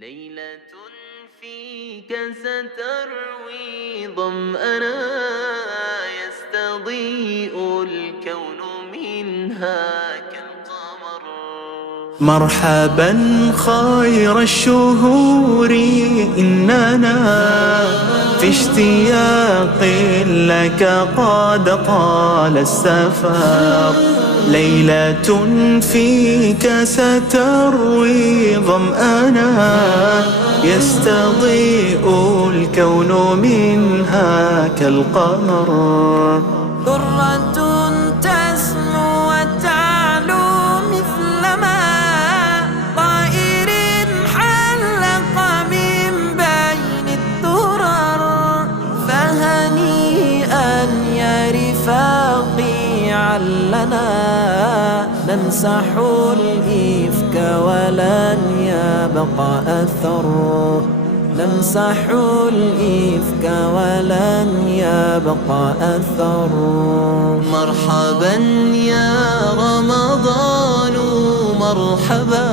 ليلة فيك ستروي ظمأنا، يستضيء الكون منها كالقمر. مرحبا خير الشهور إننا في اشتياق لك قد طال السفر. ليلة فيك ستروي ظمأنا، يستضيء الكون منها كالقمر. درة تسمو وتعلو مثل ما طائر حلق من بين الدرر. فهنيئا يا رفاقي علنا نمسح الإفك ولن يبقى أثر. نمسح الإفك ولن يبقى أثر. مرحبا يا رمضان مرحبا،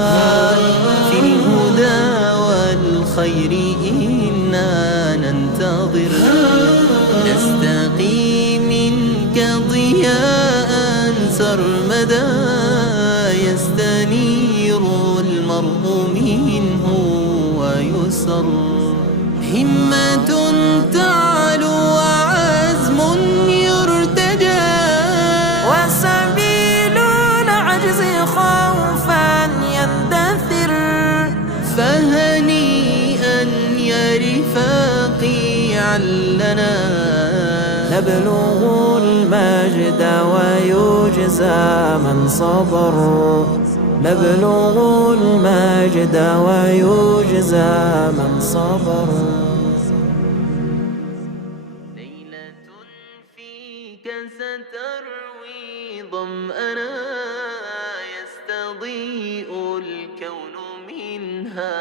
في الهدى والخير إنا ننتظر. نستقي منك ضياء سرمدا، يستنير المرء منه ويسر. همة تعلو وعزم يرتجى، وسبيل العجز خوفا يندثر. فهنيئا يا رفاقي علنا نبلغ المجد ويجزى من صبر. نبلغ المجد ويجزى من صبر. ليلة فيك ستروي ظمأنا، يستضيء الكون منها